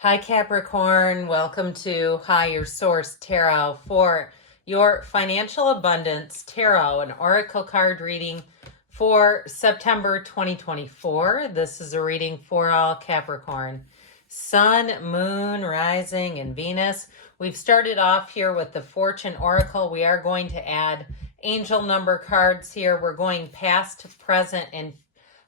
Hi, Capricorn. Welcome to Higher Source Tarot for your Financial Abundance Tarot, an oracle card reading for September 2024. This is a reading for all Capricorn. Sun, Moon, Rising, and Venus. We've started off here with the Fortune Oracle. We are going to add angel number cards here. We're going past, present, and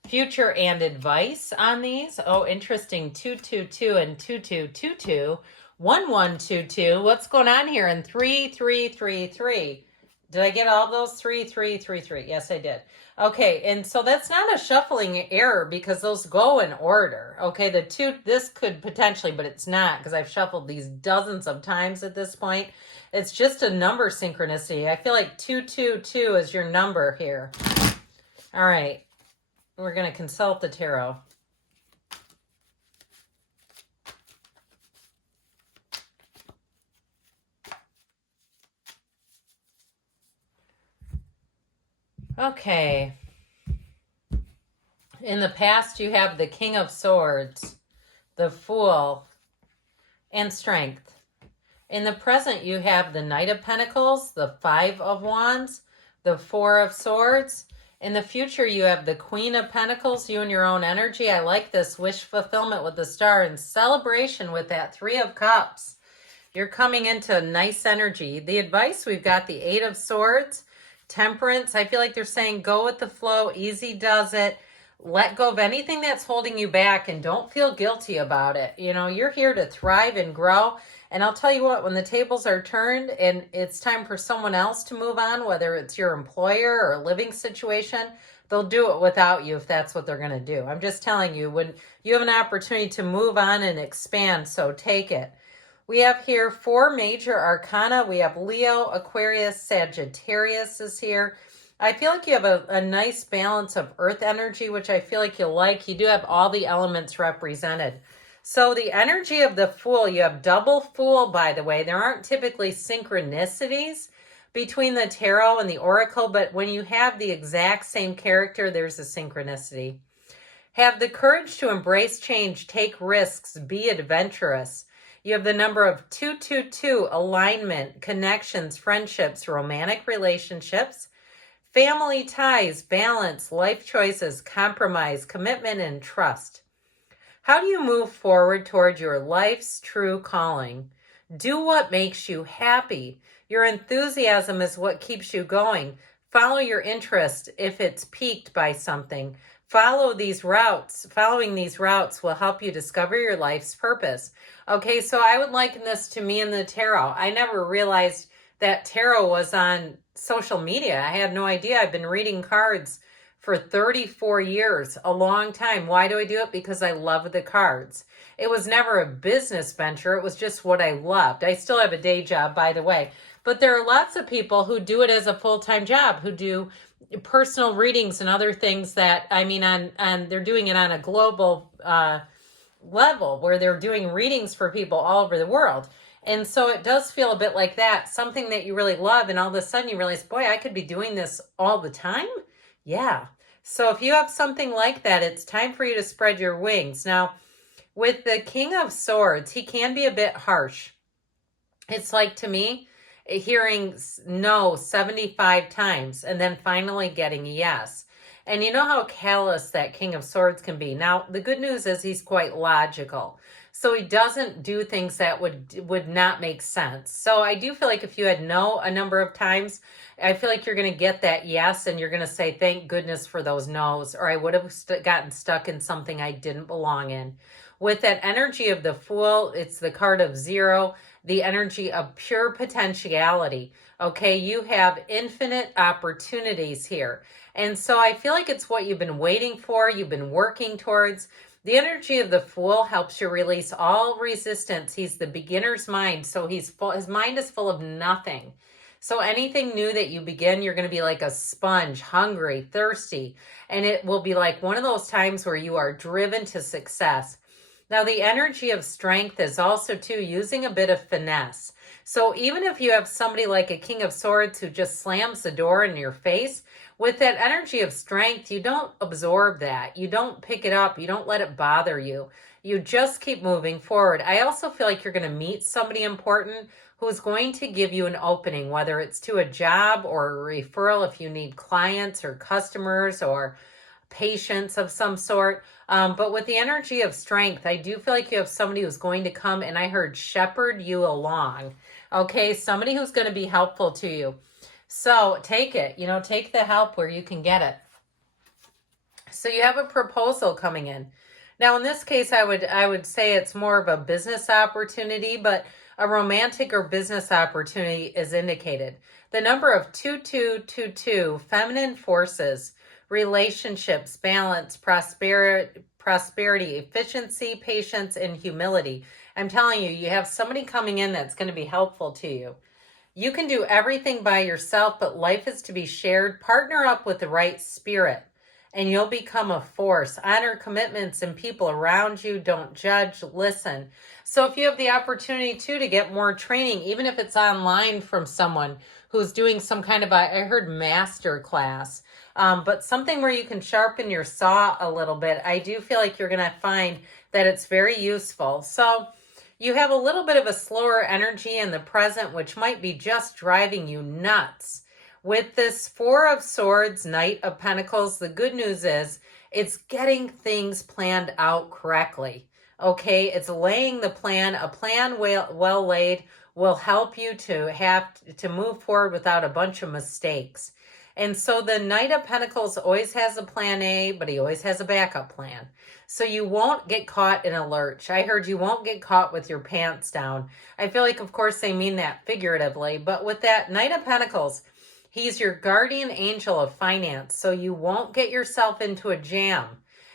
future and advice on these. Oh, interesting. 222 and 2222. 1122. What's going on here? And 3333. Did I get all those? 3333. Yes, I did. Okay, and so that's not a shuffling error because those go in order. Okay, the two, this could potentially, but it's not because I've shuffled these dozens of times at this point. It's just a number synchronicity. I feel like 222 is your number here. All right. We're going to consult the tarot. Okay. In the past, you have the King of Swords, the Fool, and Strength. In the present, you have the Knight of Pentacles, the Five of Wands, the Four of Swords. In the future, you have the Queen of Pentacles, you and your own energy. I like this wish fulfillment with the star and celebration with that Three of Cups. You're coming into nice energy. The advice, we've got the Eight of Swords, Temperance. I feel like they're saying go with the flow, easy does it. Let go of anything that's holding you back and don't feel guilty about it. You know, you're here to thrive and grow. And I'll tell you what, when the tables are turned and it's time for someone else to move on, whether it's your employer or a living situation, they'll do it without you if that's what they're going to do. I'm just telling you, when you have an opportunity to move on and expand, so take it. We have here 4 major arcana. We have Leo, Aquarius, Sagittarius is here. I feel like you have a nice balance of earth energy, which I feel like you'll like. You do have all the elements represented. So the energy of the Fool, you have double Fool, by the way. There aren't typically synchronicities between the tarot and the oracle, but when you have the exact same character, there's a synchronicity. Have the courage to embrace change, take risks, be adventurous. You have the number of 222, alignment, connections, friendships, romantic relationships, family ties, balance, life choices, compromise, commitment, and trust. How do you move forward toward your life's true calling? Do what makes you happy. Your enthusiasm is what keeps you going. Follow your interest if it's piqued by something. Following these routes will help you discover your life's purpose. Okay, so I would liken this to me and the tarot. I never realized that tarot was on social media. I had no idea. I've been reading cards for 34 years, a long time. Why do I do it? Because I love the cards. It was never a business venture. It was just what I loved. I still have a day job, by the way. But there are lots of people who do it as a full-time job, who do personal readings and other things that, I mean, they're doing it on a global level where they're doing readings for people all over the world. And so it does feel a bit like that, something that you really love, and all of a sudden you realize, boy, I could be doing this all the time. Yeah. So if you have something like that, it's time for you to spread your wings. Now, with the King of Swords, he can be a bit harsh. It's like, to me, hearing no 75 times and then finally getting yes. And you know how callous that King of Swords can be. Now, the good news is he's quite logical. So he doesn't do things that would not make sense. So I do feel like if you had no a number of times, I feel like you're going to get that yes, and you're going to say, thank goodness for those no's, or I would have gotten stuck in something I didn't belong in. With that energy of the Fool, it's the card of 0, the energy of pure potentiality. Okay, you have infinite opportunities here. And so I feel like it's what you've been waiting for, you've been working towards. The energy of the Fool helps you release all resistance. He's the beginner's mind, so his mind is full of nothing. So anything new that you begin, you're going to be like a sponge, hungry, thirsty, and it will be like one of those times where you are driven to success. Now, the energy of Strength is also, too, using a bit of finesse. So even if you have somebody like a King of Swords who just slams the door in your face, with that energy of Strength, you don't absorb that. You don't pick it up. You don't let it bother you. You just keep moving forward. I also feel like you're going to meet somebody important who's going to give you an opening, whether it's to a job or a referral if you need clients or customers or patients of some sort. But with the energy of strength, I do feel like you have somebody who's going to come, and I heard shepherd you along. Okay, somebody who's going to be helpful to you. So take it, take the help where you can get it. So you have a proposal coming in. Now, in this case, I would say it's more of a business opportunity, but a romantic or business opportunity is indicated. The number of 2222, feminine forces, relationships, balance, prosperity, efficiency, patience, and humility. I'm telling you, you have somebody coming in that's going to be helpful to you. You can do everything by yourself, but life is to be shared. Partner up with the right spirit, and you'll become a force. Honor commitments and people around you. Don't judge, listen. So if you have the opportunity to get more training, even if it's online from someone who's doing some kind of I heard master class, but something where you can sharpen your saw a little bit, I do feel like you're going to find that it's very useful. So you have a little bit of a slower energy in the present, which might be just driving you nuts. With this Four of Swords, Knight of Pentacles, the good news is it's getting things planned out correctly. Okay, it's laying the plan. A plan well laid will help you to have to move forward without a bunch of mistakes. And so the Knight of Pentacles always has a plan A, but he always has a backup plan. So you won't get caught in a lurch. I heard you won't get caught with your pants down. I feel like, of course, they mean that figuratively, but with that Knight of Pentacles, he's your guardian angel of finance, so you won't get yourself into a jam.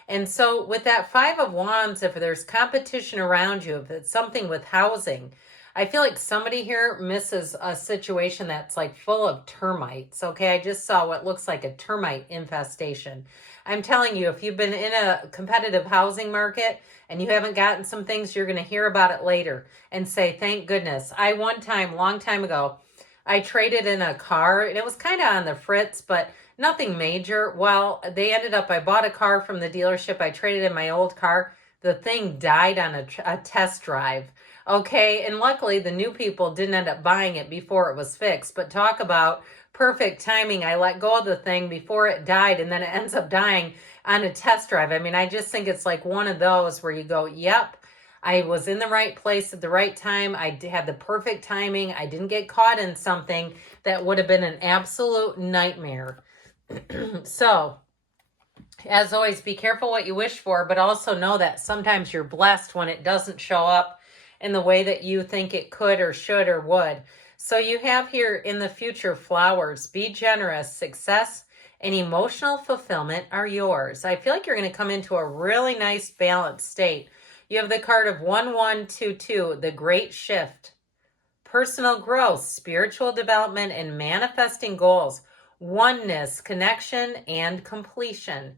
And so with that Five of Wands, if there's competition around you, if it's something with housing, I feel like somebody here misses a situation that's like full of termites. Okay, I just saw what looks like a termite infestation. I'm telling you, if you've been in a competitive housing market and you haven't gotten some things, you're going to hear about it later and say, thank goodness. I one time, long time ago, I traded in a car, and it was kind of on the fritz, but nothing major. Well, I bought a car from the dealership. I traded in my old car. The thing died on a test drive. Okay, and luckily the new people didn't end up buying it before it was fixed. But talk about perfect timing. I let go of the thing before it died, and then it ends up dying on a test drive. I mean, I just think it's like one of those where you go, yep, I was in the right place at the right time. I had the perfect timing. I didn't get caught in something that would have been an absolute nightmare. So, as always, be careful what you wish for, but also know that sometimes you're blessed when it doesn't show up in the way that you think it could or should or would. So you have here in the future flowers. Be generous. Success and emotional fulfillment are yours. I feel like you're going to come into a really nice balanced state. You have the card of 1122, the great shift, personal growth, spiritual development, and manifesting goals, oneness, connection, and completion.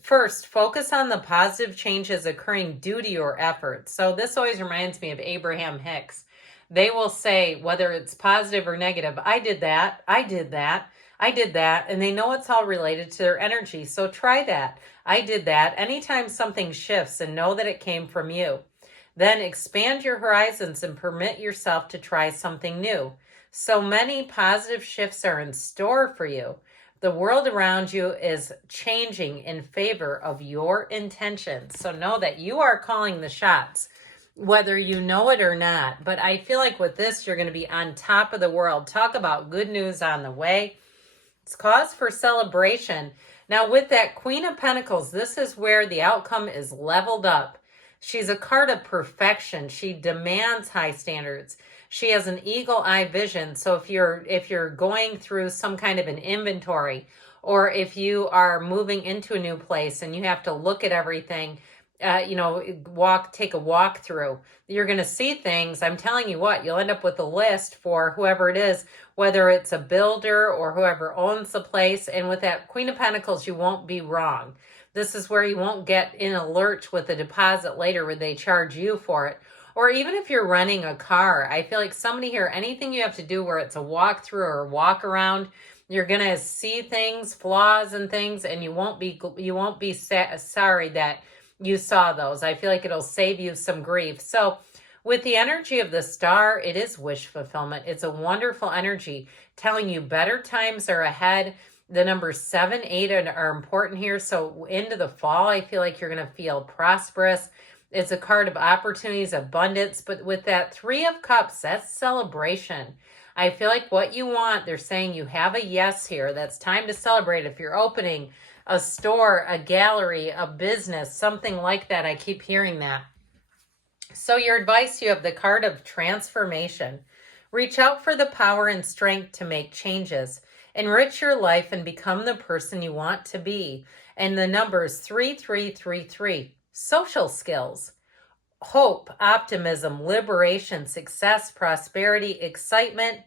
First, focus on the positive changes occurring due to your efforts. So this always reminds me of Abraham Hicks. They will say, whether it's positive or negative, I did that, I did that, I did that, and they know it's all related to their energy. So try that. I did that. Anytime something shifts, and know that it came from you. Then expand your horizons and permit yourself to try something new. So many positive shifts are in store for you. The world around you is changing in favor of your intentions. So know that you are calling the shots, whether you know it or not. But I feel like with this, you're going to be on top of the world. Talk about good news on the way. It's cause for celebration. Now with that Queen of Pentacles, this is where the outcome is leveled up. She's a card of perfection. She demands high standards. She has an eagle eye vision. So if you're going through some kind of an inventory, or if you are moving into a new place and you have to look at everything, take a walk through, you're going to see things. I'm telling you what, you'll end up with a list for whoever it is, whether it's a builder or whoever owns the place. And with that Queen of Pentacles, you won't be wrong. This is where you won't get in a lurch with a deposit later where they charge you for it. Or even if you're renting a car, I feel like somebody here, anything you have to do where it's a walkthrough or a walk around, you're going to see things, flaws and things, and you won't be sorry that you saw those. I feel like it'll save you some grief. So with the energy of the star, it is wish fulfillment. It's a wonderful energy telling you better times are ahead. The numbers 7, 8 are important here. So into the fall, I feel like you're going to feel prosperous. It's a card of opportunities, abundance. But with that 3 of Cups, that's celebration. I feel like what you want, they're saying you have a yes here. That's time to celebrate. If you're opening a store, a gallery, a business, something like that, I keep hearing that. So your advice, you have the card of transformation. Reach out for the power and strength to make changes. Enrich your life and become the person you want to be. And the numbers 3333. Social skills. Hope, optimism, liberation, success, prosperity, excitement,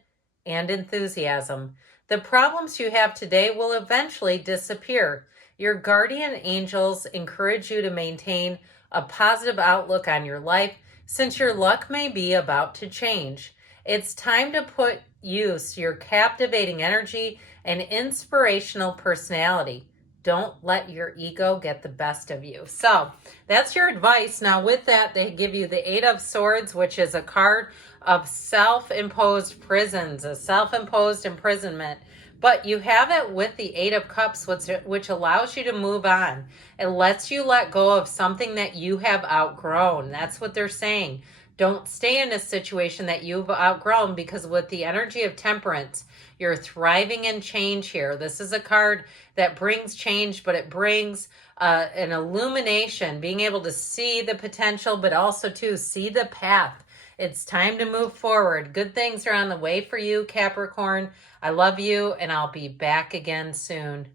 and enthusiasm. The problems you have today will eventually disappear. Your guardian angels encourage you to maintain a positive outlook on your life since your luck may be about to change. It's time to put use your captivating energy and inspirational personality. Don't let your ego get the best of you. So that's your advice. Now with that, they give you the 8 of Swords, which is a card of self-imposed prisons, a self-imposed imprisonment. But you have it with the 8 of Cups, which allows you to move on. It lets you let go of something that you have outgrown. That's what they're saying. Don't stay in a situation that you've outgrown, because with the energy of Temperance, you're thriving in change here. This is a card that brings change, but it brings an illumination, being able to see the potential, but also to see the path. It's time to move forward. Good things are on the way for you, Capricorn. I love you, and I'll be back again soon.